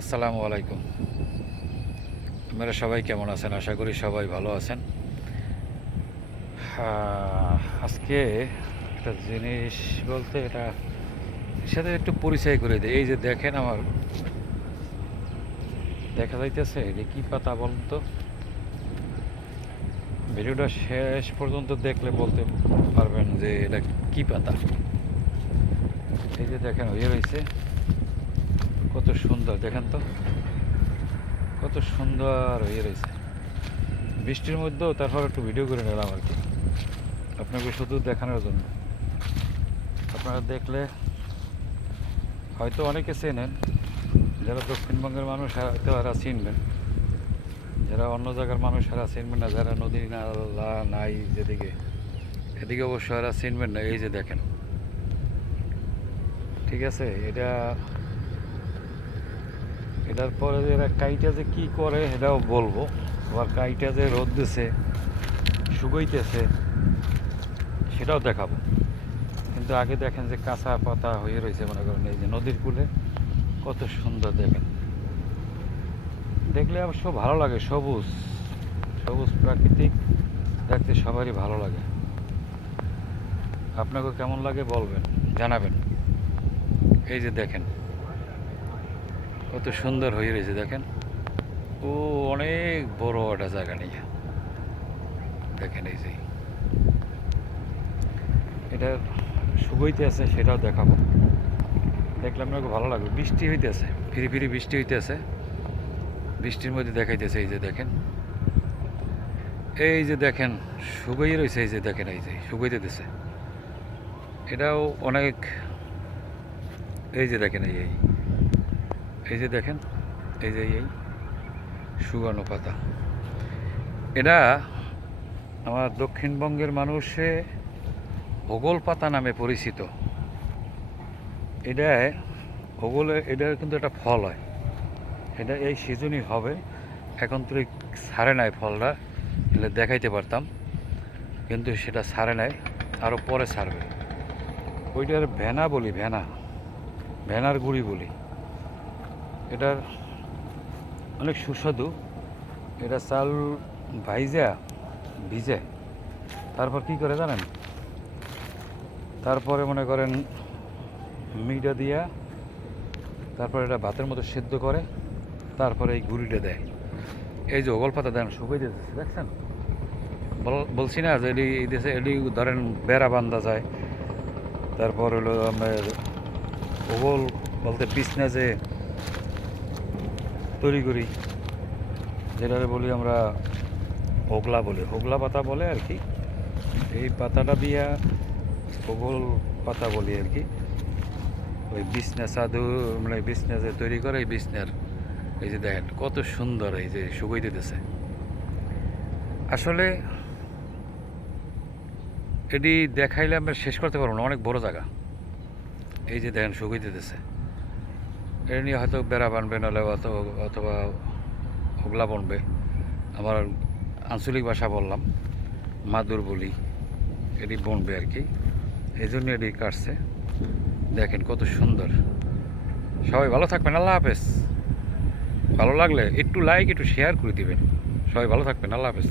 আসসালামু আলাইকুম। আপনারা সবাই কেমন আছেন? আশা করি সবাই ভালো আছেন। আজকে একটা জিনিস বলতে এটা সাথে একটু পরিচয় করে দিই। এই যে দেখেন আমার দেখা যাইতেছে এটা কি পাতা বলুন তো? ভিডিওটা শেষ পর্যন্ত দেখলে বলতে পারবেন যে এটা কি পাতা। এই যে দেখেন হয়ে রয়েছে, কত সুন্দর দেখেন তো, কত সুন্দর হয়ে রয়েছে বৃষ্টির মধ্যেও। তারপর একটু ভিডিও করে নিলাম আর কি, আপনাকে শুধু দেখানোর জন্য। আপনারা দেখলে হয়তো অনেকে চেনেন, যারা দক্ষিণবঙ্গের মানুষ হয়তো এরা চিনবেন, যারা অন্য জায়গার মানুষ এরা চিনবেন না, যারা নদী নালা নাই যেদিকে, এদিকে অবশ্য এরা চিনবেন না। এই যে দেখেন, ঠিক আছে, এটার পরে যে এরা কাইটা যে কী করে এটাও বলবো। আবার কাইটা যে রোদ দিছে শুকাইতেছে সেটাও দেখাবো। কিন্তু আগে দেখেন যে কাঁচা পাতা হয়ে রয়েছে, মনে করেন এই যে নদীর কূলে কত সুন্দর দেখেন। দেখলে অবশ্য ভালো লাগে, সবুজ সবুজ প্রাকৃতিক দেখতে সবারই ভালো লাগে। আপনাকে কেমন লাগে বলবেন, জানাবেন। এই যে দেখেন কত সুন্দর হয়ে রয়েছে দেখেন। ও অনেক বড় একটা জায়গা নিয়ে দেখেন। এই যে এটা শুকাইতে আছে সেটাও দেখাবো। দেখলে আপনাকে ভালো লাগবে। বৃষ্টি হইতেছে, ফিরি ফিরি বৃষ্টি হইতেছে, বৃষ্টির মধ্যে দেখাইতেছে। এই যে দেখেন, এই যে দেখেন শুকাইয়ে রয়েছে। এই যে দেখেন, এই যে শুকাইতে দিছে, এটাও অনেক। এই যে দেখেন, এই যে দেখেন, এই যে এই শুকানো পাতা, এটা আমার দক্ষিণবঙ্গের মানুষে ওগল পাতা নামে পরিচিত। এটায় এটার কিন্তু একটা ফল হয়, এটা এই সিজনই হবে। এখন তো ছাড়ে নাই ফলটা, এলে দেখাইতে পারতাম, কিন্তু সেটা ছাড়ে নাই, আরও পরে ছাড়বে। ওইটার ভেনা বলি, ভেনার গুড়ি বলি। এটার অনেক সুস্বাদু। এটা চাল ভিজে তারপর কি করে জানেন? তারপরে মনে করেন মিটা দিয়া, তারপরে এটা ভাতের মতো সেদ্ধ করে, তারপরে এই গুঁড়িটা দেয়। এই যে ওগল পাতা দেন শুকিয়ে দিতেছে, দেখছেন? বলছি না যে এই দেশে এটি ধরেন বেড়া বান্ধা যায়। তারপর হলো আপনার ওগল বলতে বিছনা যে তৈরি করি, যেটাকে বলি আমরা হোগলা পাতা বলে আর কি। এই পাতাটা দিয়া ওগল পাতা বলি আর কি। ওই বিছনা মানে বিছনা যে তৈরি করে, এই বিছনার এই যে দেখেন কত সুন্দর, এই যে শুকাই দিতেছে। আসলে এটি দেখাইলে আমরা শেষ করতে পারবো না, অনেক বড় জায়গা। এই যে দেখেন শুকাই দিতেছে, এটা নিয়ে হয়তো বেড়া বানবে, নাহলে অথবা হোগলা বনবে। আমার আঞ্চলিক ভাষা বললাম, মাদুর বলি, এটি বনবে আর কি। এই জন্য এটি কাটছে। দেখেন কত সুন্দর। সবাই ভালো থাকবেন, আল্লাহ হাফেজ। ভালো লাগলে একটু লাইক একটু শেয়ার করে দিবেন। সবাই ভালো থাকবেন, আল্লাহ হাফেজ।